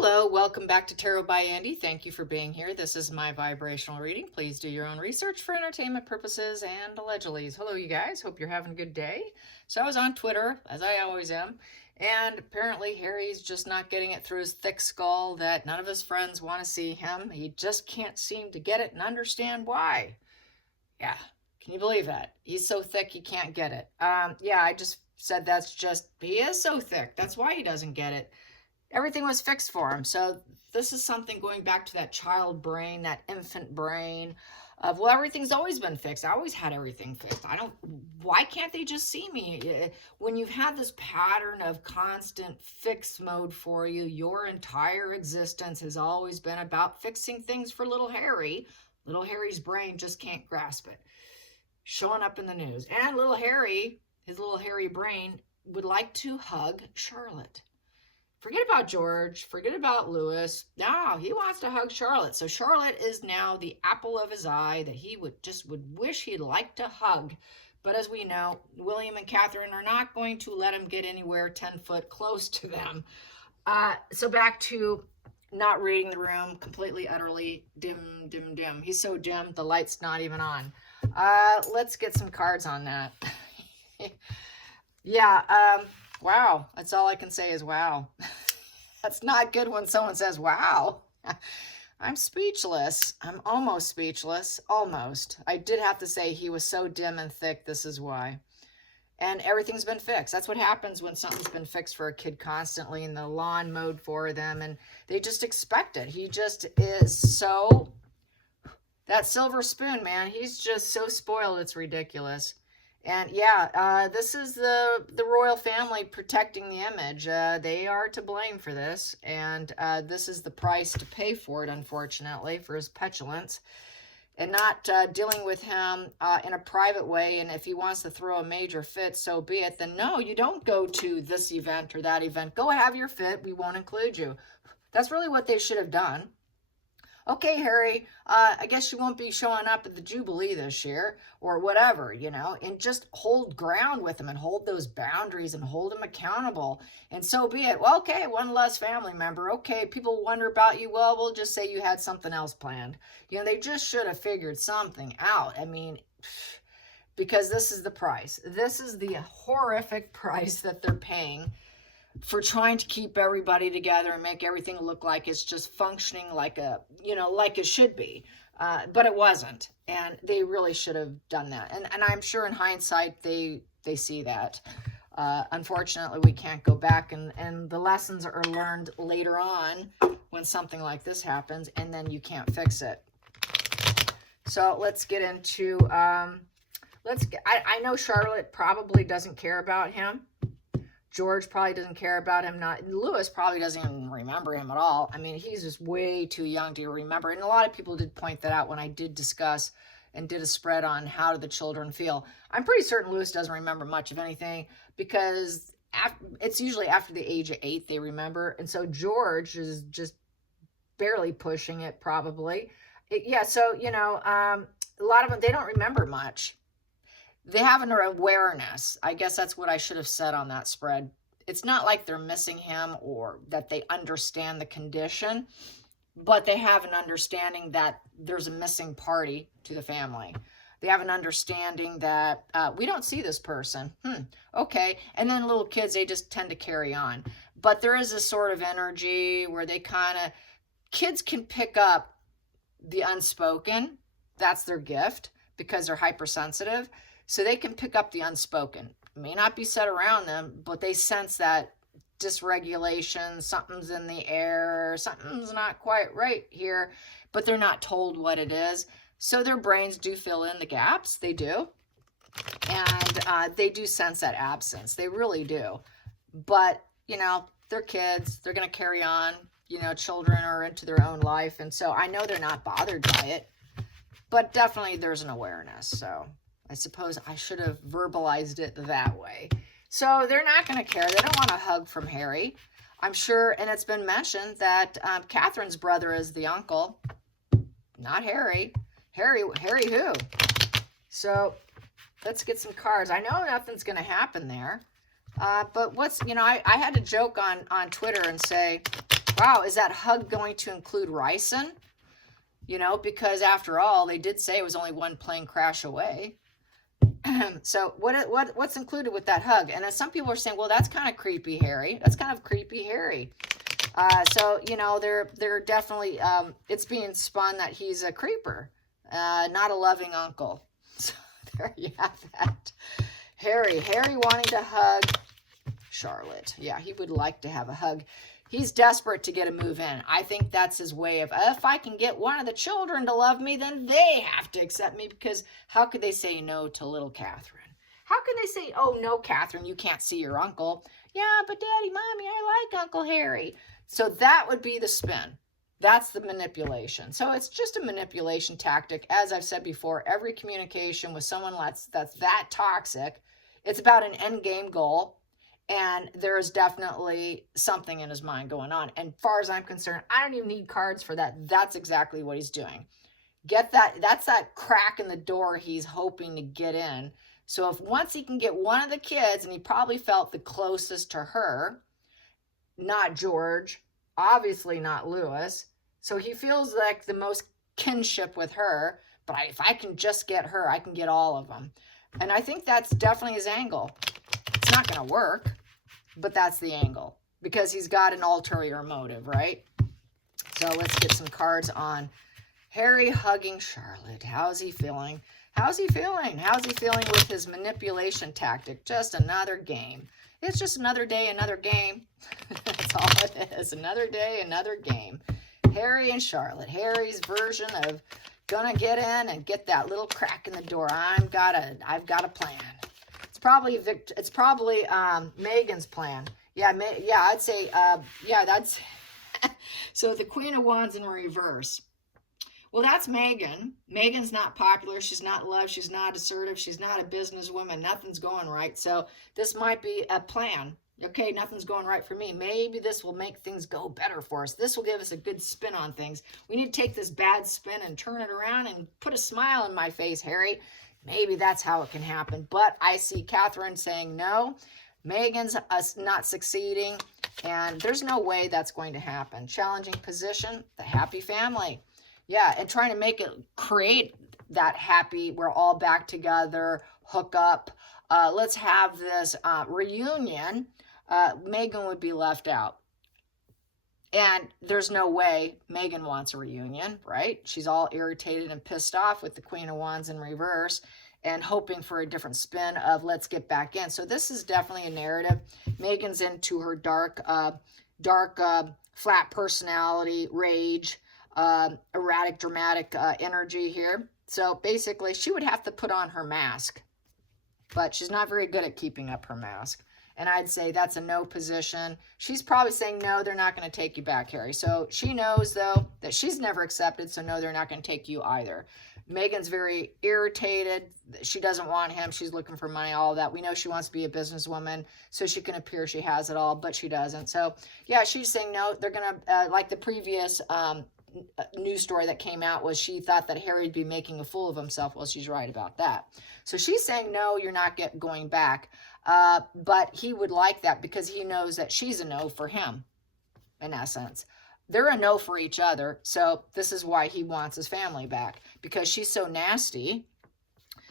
Hello, welcome back to Tarot by Andy. Thank you for being here. This is my vibrational reading. Please do your own research for entertainment purposes and allegedly. Hello, you guys. Hope you're having a good day. So I was on Twitter, as I always am, and apparently Harry's just not getting it through his thick skull that none of his friends want to see him. He just can't seem to get it and understand why. Yeah, can you believe that? He's so thick he can't get it. Yeah, I just said he is so thick. That's why he doesn't get it. Everything was fixed for him. So this is something going back to that child brain, that infant brain of, well, everything's always been fixed. I always had everything fixed. Why can't they just see me? When you've had this pattern of constant fix mode for you, your entire existence has always been about fixing things for little Harry. Little Harry's brain just can't grasp it. Showing up in the news. And little Harry, his little hairy brain, would like to hug Charlotte. Forget about George. Forget about Lewis. No, he wants to hug Charlotte. So Charlotte is now the apple of his eye that he would wish he'd like to hug. But as we know, William and Catherine are not going to let him get anywhere 10 foot close to them. So back to not reading the room, completely, utterly dim, dim, dim. He's so dim, the light's not even on. Let's get some cards on that. Yeah, wow. That's all I can say is wow. That's not good when someone says, wow. I'm speechless. I'm almost speechless. Almost. I did have to say he was so dim and thick. This is why. And everything's been fixed. That's what happens when something's been fixed for a kid constantly in the lawn mode for them. And they just expect it. He just is so... That silver spoon, man. He's just so spoiled. It's ridiculous. And yeah, this is the royal family protecting the image. They are to blame for this, and this is the price to pay for it, unfortunately, for his petulance, and not dealing with him in a private way. And if he wants to throw a major fit, so be it. Then no, you don't go to this event or that event. Go have your fit. We won't include you. That's really what they should have done. Okay, Harry, I guess you won't be showing up at the Jubilee this year or whatever, you know, and just hold ground with him and hold those boundaries and hold him accountable. And so be it. Well, okay, one less family member. Okay, people wonder about you. Well, we'll just say you had something else planned. You know, they just should have figured something out. I mean, because this is the price. This is the horrific price that they're paying for trying to keep everybody together and make everything look like it's just functioning like like it should be. But it wasn't. And they really should have done that. And I'm sure in hindsight, they see that. Unfortunately, we can't go back and the lessons are learned later on when something like this happens, and then you can't fix it. So let's get into, I know Charlotte probably doesn't care about him. George probably doesn't care about him. Lewis probably doesn't even remember him at all. I mean, he's just way too young to remember. And a lot of people did point that out when I did discuss and did a spread on how do the children feel. I'm pretty certain Lewis doesn't remember much of anything because it's usually after the age of 8 they remember. And so George is just barely pushing it probably. So, a lot of them, they don't remember much. They have an awareness. I guess that's what I should have said on that spread. It's not like they're missing him or that they understand the condition, but they have an understanding that there's a missing party to the family. They have an understanding that we don't see this person. Okay. And then little kids, they just tend to carry on. But there is a sort of energy where kids can pick up the unspoken. That's their gift because they're hypersensitive. So they can pick up the unspoken. It may not be said around them, but they sense that dysregulation, something's in the air, something's not quite right here, but they're not told what it is. So their brains do fill in the gaps. They do. And they do sense that absence. They really do. But, they're kids. They're going to carry on. Children are into their own life. And so I know they're not bothered by it. But definitely there's an awareness. So I suppose I should have verbalized it that way. So they're not going to care. They don't want a hug from Harry. I'm sure, and it's been mentioned that Catherine's brother is the uncle, not Harry. Harry who? So let's get some cards. I know nothing's going to happen there. But what's, I had to joke on Twitter and say, wow, is that hug going to include Ryson? Because after all, they did say it was only one plane crash away. So what's included with that hug? And some people are saying, well, that's kind of creepy, Harry. That's kind of creepy, Harry. So they're definitely it's being spun that he's a creeper, not a loving uncle. So there you have that. Harry wanting to hug Charlotte. Yeah, he would like to have a hug. He's desperate to get a move in. I think that's his way of, if I can get one of the children to love me, then they have to accept me, because how could they say no to little Catherine? How can they say, oh, no, Catherine, you can't see your uncle? Yeah, but Daddy, Mommy, I like Uncle Harry. So that would be the spin. That's the manipulation. So it's just a manipulation tactic. As I've said before, every communication with someone that's that toxic, it's about an end game goal. And there is definitely something in his mind going on. And as far as I'm concerned, I don't even need cards for that. That's exactly what he's doing. Get that. That's that crack in the door he's hoping to get in. So if once he can get one of the kids, and he probably felt the closest to her, not George, obviously not Lewis. So he feels like the most kinship with her. But if I can just get her, I can get all of them. And I think that's definitely his angle. It's not going to work, but that's the angle, because he's got an ulterior motive, right? So let's get some cards on Harry hugging Charlotte. How's he feeling? How's he feeling? How's he feeling with his manipulation tactic? Just another game. It's just another day, another game. That's all it is. Another day, another game. Harry and Charlotte. Harry's version of gonna get in and get that little crack in the door. I've got a plan. It's probably Megan's plan. Yeah, I'd say, that's, so the Queen of Wands in reverse. Well, that's Megan. Megan's not popular. She's not loved. She's not assertive. She's not a businesswoman. Nothing's going right. So this might be a plan. Okay, nothing's going right for me. Maybe this will make things go better for us. This will give us a good spin on things. We need to take this bad spin and turn it around and put a smile in my face, Harry. Maybe that's how it can happen. But I see Catherine saying no. Megan's not succeeding. And there's no way that's going to happen. Challenging position, the happy family. Yeah, and trying to make it, create that happy, we're all back together, hook up. Let's have this reunion. Megan would be left out. And there's no way Megan wants a reunion, right? She's all irritated and pissed off with the Queen of Wands in reverse and hoping for a different spin of let's get back in. So this is definitely a narrative. Megan's into her dark, flat personality, rage, erratic, dramatic energy here. So basically, she would have to put on her mask. But she's not very good at keeping up her mask. And I'd say that's a no position. She's probably saying, no, they're not going to take you back, Harry. So she knows, though, that she's never accepted. So no, they're not going to take you either. Megan's very irritated. She doesn't want him. She's looking for money, all of that. We know she wants to be a businesswoman so she can appear she has it all, but she doesn't. So, yeah, she's saying no. They're going to, like the previous news story that came out was she thought that Harry'd be making a fool of himself. Well, she's right about that. So she's saying, no, you're not going back. But he would like that because he knows that she's a no for him, in essence. They're a no for each other. So this is why he wants his family back, because she's so nasty.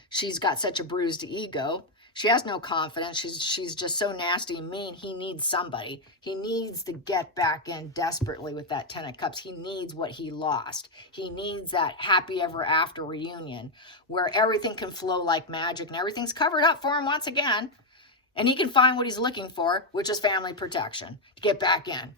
She's got such a bruised ego. She has no confidence. She's just so nasty and mean. He needs somebody. He needs to get back in desperately with that 10 of Cups. He needs what he lost. He needs that happy ever after reunion where everything can flow like magic and everything's covered up for him once again. And he can find what he's looking for, which is family protection, to get back in.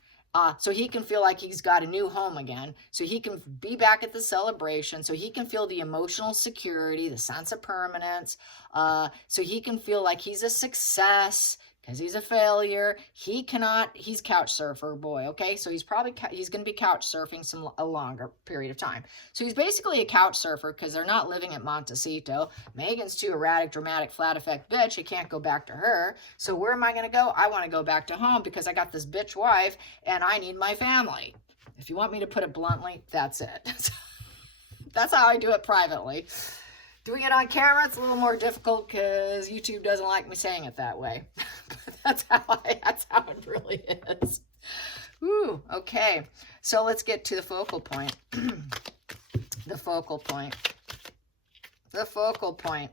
So he can feel like he's got a new home again. So he can be back at the celebration. So he can feel the emotional security, the sense of permanence. So he can feel like he's a success because he's a failure. He's couch surfer boy, okay? So he's going to be couch surfing a longer period of time. So he's basically a couch surfer because they're not living at Montecito. Megan's too erratic, dramatic, flat effect bitch. He can't go back to her. So where am I going to go? I want to go back to home because I got this bitch wife and I need my family. If you want me to put it bluntly, that's it. That's how I do it privately. Doing it on camera, it's a little more difficult because YouTube doesn't like me saying it that way. But that's how it really is. Ooh, okay. So let's get to the focal point. The focal point. The focal point.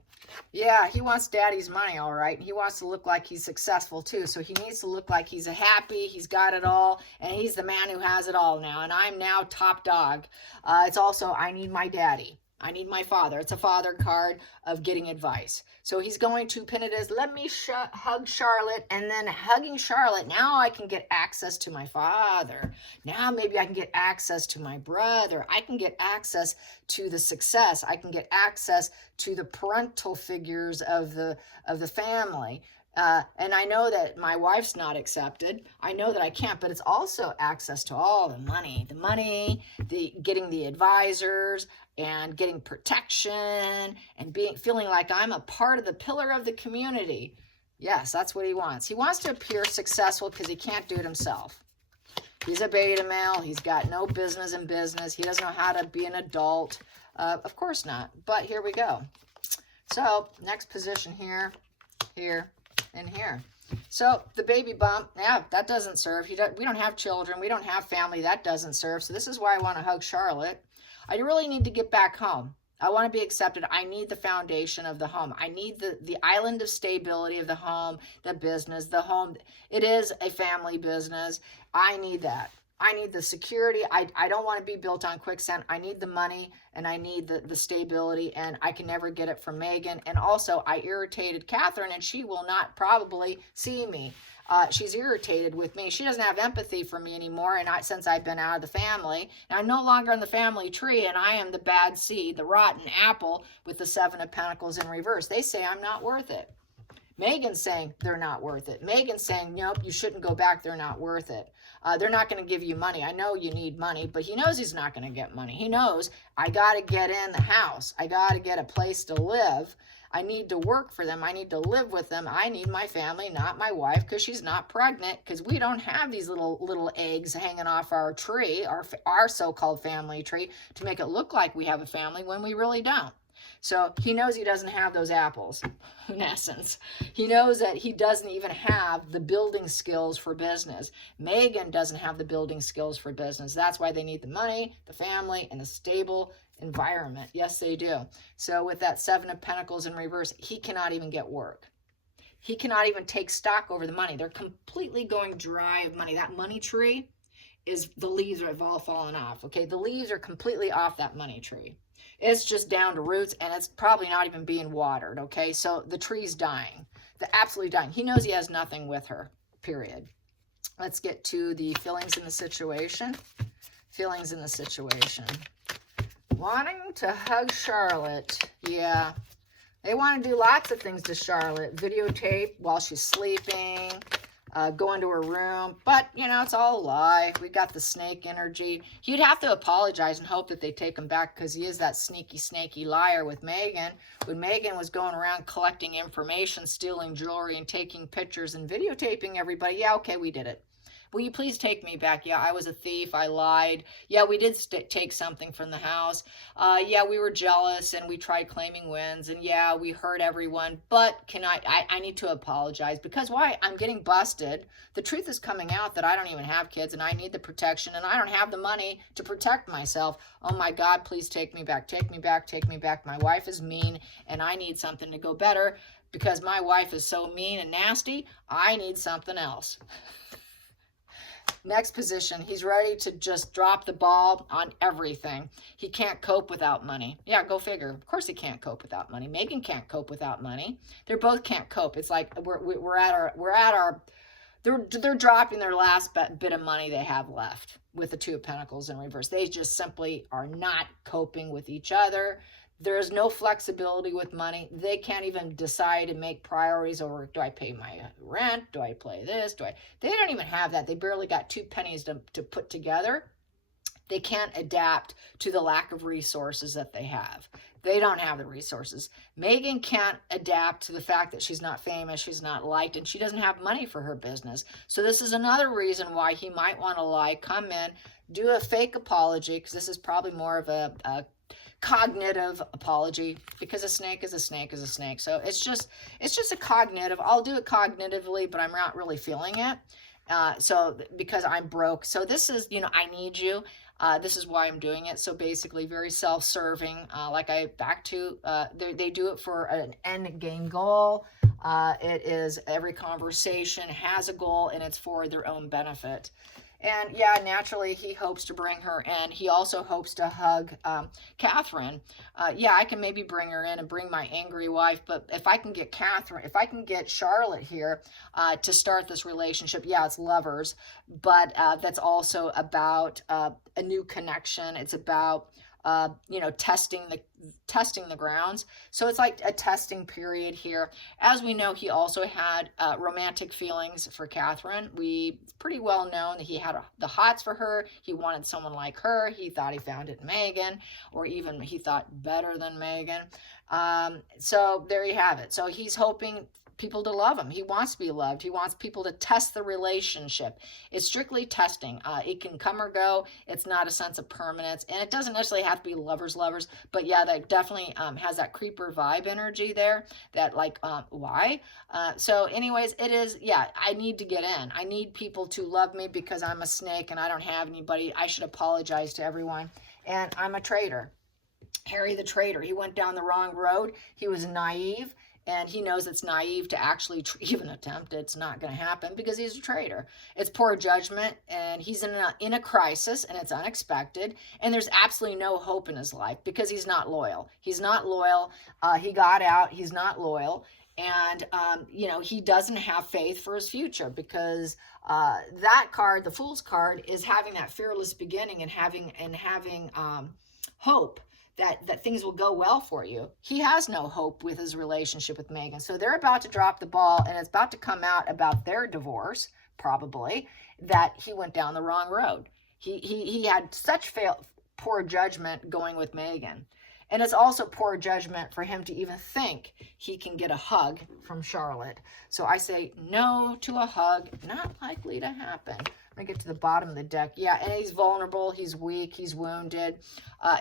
Yeah, he wants daddy's money, all right. He wants to look like he's successful too. So he needs to look like he's happy, he's got it all, and he's the man who has it all now. And I'm now top dog. It's also, I need my daddy. I need my father. It's a father card of getting advice. So he's going to pin it as, let me hug Charlotte, and then hugging Charlotte, now I can get access to my father. Now maybe I can get access to my brother. I can get access to the success. I can get access to the parental figures of the family. And I know that my wife's not accepted. I know that I can't, but it's also access to all the money, getting the advisors, and getting protection, and feeling like I'm a part of the pillar of the community. Yes, that's what he wants. He wants to appear successful because he can't do it himself. He's a beta male. He's got no business in business. He doesn't know how to be an adult. Of course not. But here we go. So next position here, here, and here. So the baby bump, yeah, that doesn't serve. We don't have children. We don't have family. That doesn't serve. So this is why I want to hug Charlotte. I really need to get back home. I want to be accepted. I need the foundation of the home. I need the island of stability of the home, the business, the home. It is a family business. I need that. I need the security. I don't want to be built on quicksand. I need the money, and I need the stability, and I can never get it from Megan. And also, I irritated Catherine, and she will not probably see me. She's irritated with me. She doesn't have empathy for me anymore, and since I've been out of the family. And I'm no longer in the family tree, and I am the bad seed, the rotten apple with the Seven of Pentacles in reverse. They say I'm not worth it. Megan's saying they're not worth it. Megan's saying, nope, you shouldn't go back. They're not worth it. They're not going to give you money. I know you need money, but he knows he's not going to get money. He knows I got to get in the house. I got to get a place to live. I need to work for them. I need to live with them. I need my family, not my wife, because she's not pregnant, because we don't have these little eggs hanging off our tree, our so-called family tree, to make it look like we have a family when we really don't. So he knows he doesn't have those apples, in essence. He knows that he doesn't even have the building skills for business. Megan doesn't have the building skills for business. That's why they need the money, the family, and the stable environment. Yes, they do. So with that Seven of Pentacles in reverse, he cannot even get work. He cannot even take stock over the money. They're completely going dry of money. That money tree is, the leaves have all fallen off. Okay, the leaves are completely off that money tree. It's just down to roots, and it's probably not even being watered, okay? So the tree's dying. They're absolutely dying. He knows he has nothing with her, period. Let's get to the feelings in the situation. Feelings in the situation. Wanting to hug Charlotte. Yeah. They want to do lots of things to Charlotte. Videotape while she's sleeping. Go into her room, but it's all a lie. We got the snake energy. He'd have to apologize and hope that they take him back, because he is that sneaky, snaky liar with Megan. When Megan was going around collecting information, stealing jewelry, and taking pictures and videotaping everybody, yeah, okay, we did it. Will you please take me back? Yeah, I was a thief. I lied. Yeah, we did take something from the house. Yeah, we were jealous, and we tried claiming wins. And yeah, we hurt everyone. But I need to apologize, because why? I'm getting busted. The truth is coming out that I don't even have kids, and I need the protection, and I don't have the money to protect myself. Oh my God, please take me back. Take me back. Take me back. My wife is mean, and I need something to go better, because my wife is so mean and nasty. I need something else. Next position, he's ready to just drop the ball on everything. He can't cope without money. Yeah, go figure. Of course he can't cope without money. Megan can't cope without money. They both can't cope. It's like they're dropping their last bit of money they have left with the Two of Pentacles in reverse. They just simply are not coping with each other. There is no flexibility with money. They can't even decide and make priorities over, do I pay my rent? Do I play this? They don't even have that. They barely got 2 pennies to put together. They can't adapt to the lack of resources that they have. They don't have the resources. Megan can't adapt to the fact that she's not famous, she's not liked, and she doesn't have money for her business. So this is another reason why he might want to lie, come in, do a fake apology, because this is probably more of a cognitive apology, because a snake is a snake is a snake. So it's just a cognitive. I'll do it cognitively, but I'm not really feeling it. So because I'm broke. So this is, I need you. This is why I'm doing it. So basically very self-serving. They do it for an end game goal. It is, every conversation has a goal, and it's for their own benefit. And yeah, naturally, he hopes to bring her in. He also hopes to hug Catherine. Yeah, I can maybe bring her in and bring my angry wife. But if I can get Catherine, if I can get Charlotte here to start this relationship, yeah, it's lovers. But that's also about a new connection. It's about testing the grounds. So it's like a testing period here. As we know, he also had romantic feelings for Catherine. It's pretty well known that he had the hots for her. He wanted someone like her. He thought he found it in Megan, or even he thought better than Megan. So there you have it. So he's hoping people to love him. He wants to be loved. He wants people to test the relationship. It's strictly testing. It can come or go. It's not a sense of permanence, and it doesn't necessarily have to be lovers, but yeah, that definitely has that creeper vibe energy there, that like, why? So anyways, it is, yeah, I need to get in. I need people to love me because I'm a snake and I don't have anybody. I should apologize to everyone, and I'm a traitor. Harry the traitor. He went down the wrong road. He was naive. And he knows it's naive to actually even attempt it. It's not going to happen because he's a traitor. It's poor judgment, and he's in a crisis, and it's unexpected. And there's absolutely no hope in his life because he's not loyal. He's not loyal. He got out. He's not loyal. And, he doesn't have faith for his future because that card, the Fool's card, is having that fearless beginning and having hope that things will go well for you. He has no hope with his relationship with Megan. So they're about to drop the ball, and it's about to come out about their divorce, probably, that he went down the wrong road. He had such poor judgment going with Megan. And it's also poor judgment for him to even think he can get a hug from Charlotte. So I say no to a hug, not likely to happen. I'm going to get to the bottom of the deck. Yeah, and he's vulnerable. He's weak. He's wounded.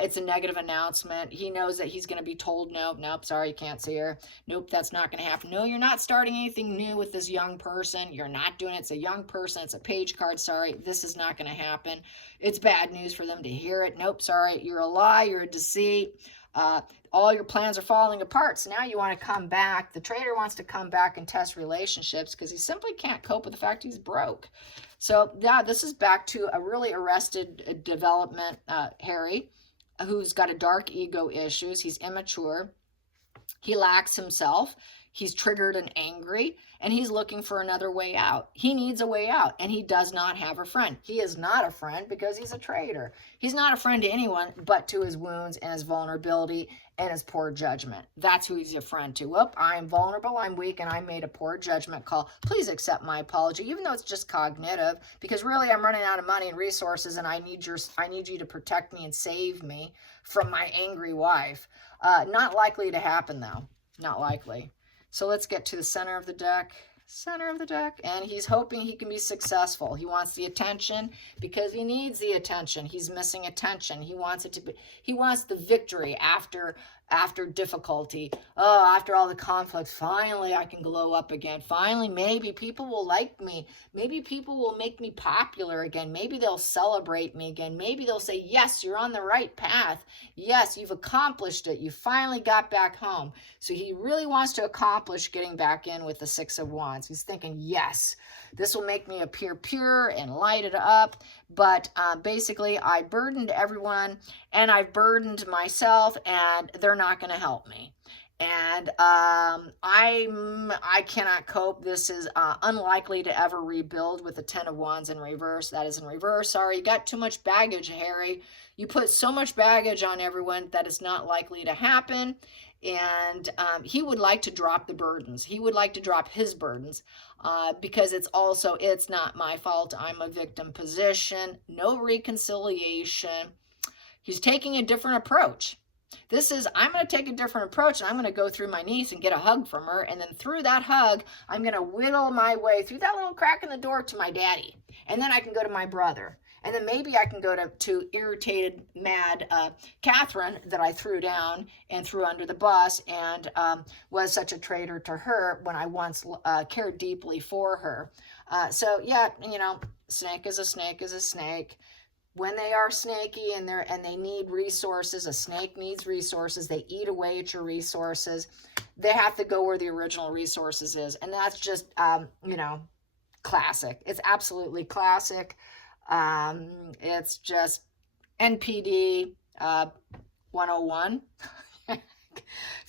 It's a negative announcement. He knows that he's going to be told, nope, sorry, you can't see her. Nope, that's not going to happen. No, you're not starting anything new with this young person. You're not doing it. It's a young person. It's a page card. Sorry, this is not going to happen. It's bad news for them to hear it. Nope, sorry, you're a lie. You're a deceit. All your plans are falling apart. So now you want to come back. The traitor wants to come back and test relationships because he simply can't cope with the fact he's broke. So yeah, this is back to a really arrested development, Harry, who's got a dark ego issues. He's immature. He lacks himself. He's triggered and angry, and he's looking for another way out. He needs a way out, and he does not have a friend. He is not a friend because he's a traitor. He's not a friend to anyone but to his wounds and his vulnerability and his poor judgment. That's who he's a friend to. Whoop, I'm vulnerable, I'm weak, and I made a poor judgment call. Please accept my apology, even though it's just cognitive, because really I'm running out of money and resources, and I need you to protect me and save me from my angry wife. Not likely to happen, though. Not likely. So let's get to the center of the deck. And he's hoping he can be successful. He wants the attention because he needs the attention. He's missing attention. He wants the victory after difficulty. Oh, after all the conflicts, finally I can glow up again. Finally, maybe people will like me. Maybe people will make me popular again. Maybe they'll celebrate me again. Maybe they'll say, yes, you're on the right path. Yes, you've accomplished it. You finally got back home. So he really wants to accomplish getting back in with the Six of Wands. He's thinking, yes, this will make me appear pure and light it up. But basically, I burdened everyone, and I've burdened myself, and they're not going to help me. And I cannot cope. This is unlikely to ever rebuild with the Ten of Wands in reverse. That is in reverse. Sorry, you got too much baggage, Harry. You put so much baggage on everyone that it's not likely to happen. And he would like to drop the burdens. He would like to drop his burdens because it's not my fault. I'm a victim position. No reconciliation. He's taking a different approach. I'm going to take a different approach, and I'm going to go through my niece and get a hug from her. And then through that hug, I'm going to whittle my way through that little crack in the door to my daddy. And then I can go to my brother. And then maybe I can go to irritated, mad Catherine that I threw down and threw under the bus and was such a traitor to her when I once cared deeply for her. So yeah, you know, snake is a snake is a snake. When they are snaky and they need resources, a snake needs resources. They eat away at your resources. They have to go where the original resources is, and that's just you know, classic. It's absolutely classic. It's just NPD 101. If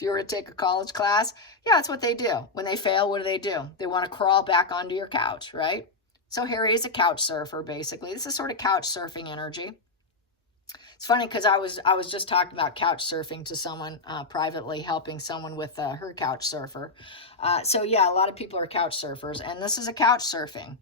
you were to take a college class, yeah, that's what they do. When they fail, what do? They want to crawl back onto your couch, right? So Harry is a couch surfer, basically. This is sort of couch surfing energy. It's funny because I was just talking about couch surfing to someone privately, helping someone with her couch surfer. So yeah, a lot of people are couch surfers, and this is a couch surfing.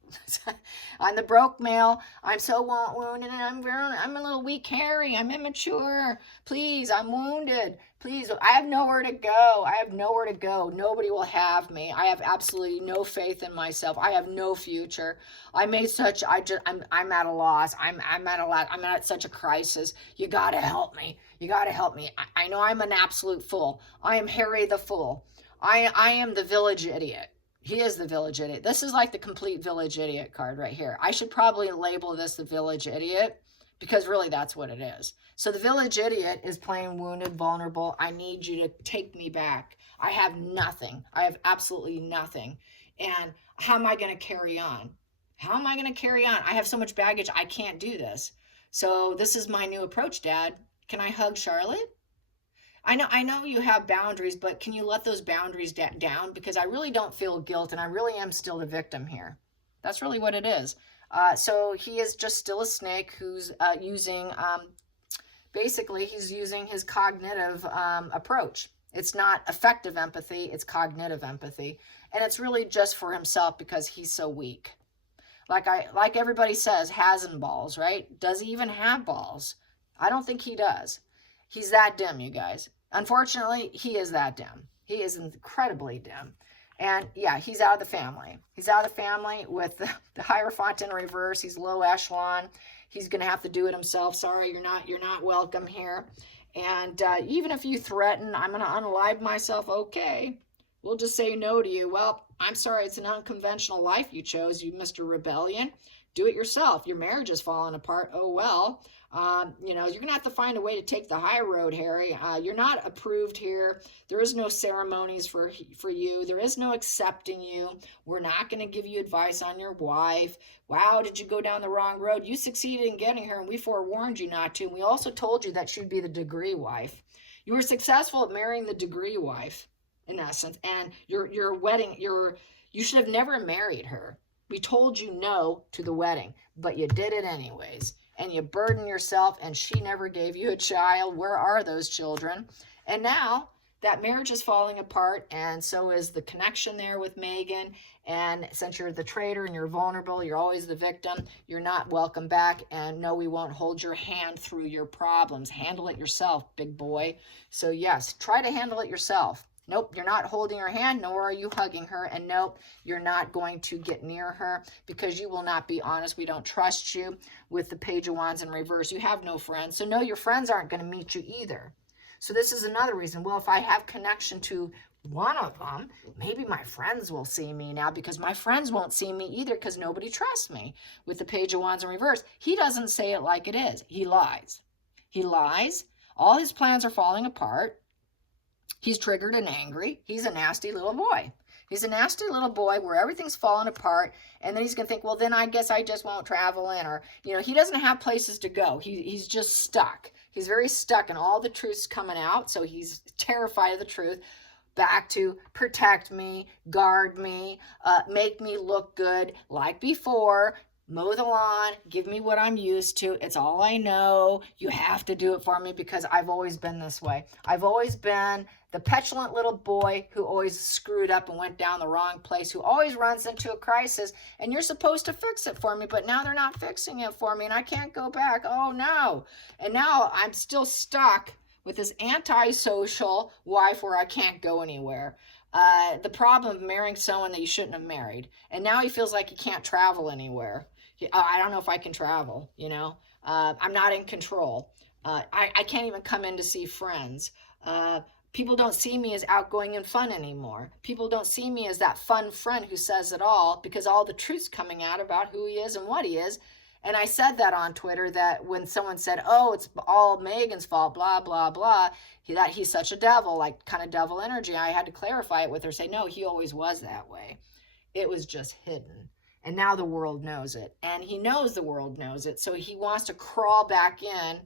I'm the broke male. I'm so wounded, and I'm a little weak, Harry. I'm immature. Please, I'm wounded. Please, I have nowhere to go. I have nowhere to go. Nobody will have me. I have absolutely no faith in myself. I have no future. I'm at a loss. I'm at such a crisis. You gotta help me. You gotta help me. I know I'm an absolute fool. I am Harry the fool. I am the village idiot. He is the village idiot. This is like the complete village idiot card right here. I should probably label this the village idiot because really that's what it is. So the village idiot is playing wounded, vulnerable. I need you to take me back. I have nothing. I have absolutely nothing. And how am I going to carry on? How am I going to carry on? I have so much baggage. I can't do this. So this is my new approach, Dad. Can I hug Charlotte? I know you have boundaries, but can you let those boundaries down? Because I really don't feel guilt, and I really am still the victim here. That's really what it is. So he is just still a snake who's using, basically, he's using his cognitive approach. It's not effective empathy, it's cognitive empathy. And it's really just for himself because he's so weak. Like everybody says, hasn't balls, right? Does he even have balls? I don't think he does. He's that dim, you guys. Unfortunately, he is that dim. He is incredibly dim. And yeah, he's out of the family. He's out of the family with the Hierophant in reverse. He's low echelon. He's going to have to do it himself. Sorry, you're not welcome here. And even if you threaten, I'm going to unalive myself, okay. We'll just say no to you. Well, I'm sorry, it's an unconventional life you chose, you Mr. Rebellion. Do it yourself. Your marriage is falling apart. Oh, well. You know, you're going to have to find a way to take the high road, Harry. You're not approved here. There is no ceremonies for you. There is no accepting you. We're not going to give you advice on your wife. Wow, did you go down the wrong road? You succeeded in getting her, and we forewarned you not to. And we also told you that she'd be the degree wife. You were successful at marrying the degree wife, in essence. And your wedding, you should have never married her. We told you no to the wedding, but you did it anyways. And you burden yourself, and she never gave you a child. Where are those children? And now that marriage is falling apart, and so is the connection there with Megan. And since you're the traitor and you're vulnerable, you're always the victim, you're not welcome back. And no, we won't hold your hand through your problems. Handle it yourself, big boy. So yes, try to handle it yourself. Nope, you're not holding her hand, nor are you hugging her, and nope, you're not going to get near her because you will not be honest. We don't trust you with the Page of Wands in reverse. You have no friends, so no, your friends aren't going to meet you either. So this is another reason. Well, if I have connection to one of them, maybe my friends will see me now because my friends won't see me either because nobody trusts me with the Page of Wands in reverse. He doesn't say it like it is. He lies. He lies. All his plans are falling apart. He's triggered and angry. He's a nasty little boy. He's a nasty little boy where everything's falling apart. And then he's going to think, well, then I guess I just won't travel in. Or, you know, he doesn't have places to go. He's just stuck. He's very stuck and all the truth's coming out. So he's terrified of the truth. Back to protect me, guard me, make me look good like before. Mow the lawn, give me what I'm used to. It's all I know. You have to do it for me because I've always been this way. I've always been the petulant little boy who always screwed up and went down the wrong place, who always runs into a crisis, and you're supposed to fix it for me, but now they're not fixing it for me, and I can't go back. Oh, no. And now I'm still stuck with this antisocial wife where I can't go anywhere. The problem of marrying someone that you shouldn't have married. And now he feels like he can't travel anywhere. I don't know if I can travel, you know. I'm not in control. I can't even come in to see friends. People don't see me as outgoing and fun anymore. People don't see me as that fun friend who says it all, because all the truth's coming out about who he is and what he is. And I said that on Twitter, that when someone said, oh, it's all Megan's fault, blah, blah, blah, that he's such a devil, like kind of devil energy, I had to clarify it with her, say, no, he always was that way. It was just hidden. And now the world knows it. And he knows the world knows it. So he wants to crawl back in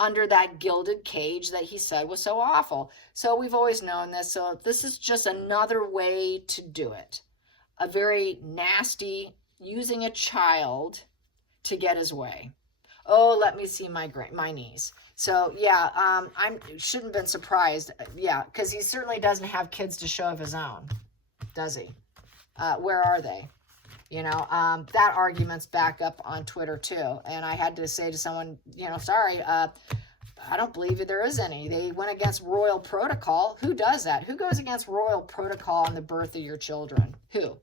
under that gilded cage that he said was so awful. So we've always known this. So this is just another way to do it. A very nasty, using a child to get his way. Oh, let me see my niece. So yeah, I shouldn't have been surprised. Yeah, because he certainly doesn't have kids to show of his own, does he? Where are they? You know, that argument's back up on Twitter too. And I had to say to someone, you know, sorry, I don't believe there is any. They went against royal protocol. Who does that? Who goes against royal protocol on the birth of your children? Who?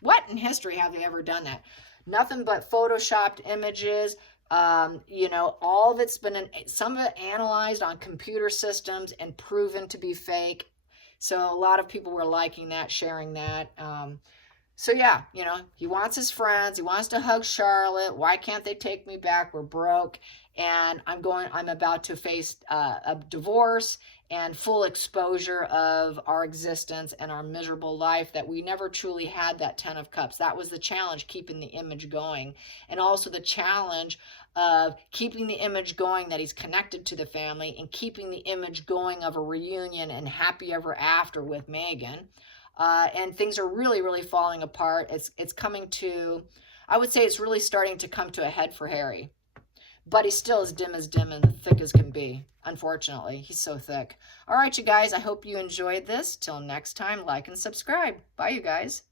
What in history have they ever done that? Nothing but photoshopped images. You know, all of it's been, some of it analyzed on computer systems and proven to be fake. So a lot of people were liking that, sharing that. So yeah, you know, he wants his friends. He wants to hug Charlotte. Why can't they take me back? We're broke. And I'm about to face a divorce and full exposure of our existence and our miserable life, that we never truly had that 10 of Cups. That was the challenge, keeping the image going. And also the challenge of keeping the image going that he's connected to the family, and keeping the image going of a reunion and happy ever after with Meghan. And things are really, really falling apart. It's coming to, I would say it's really starting to come to a head for Harry. But he's still as dim and thick as can be. Unfortunately, he's so thick. All right, you guys, I hope you enjoyed this. Till next time, like and subscribe. Bye, you guys.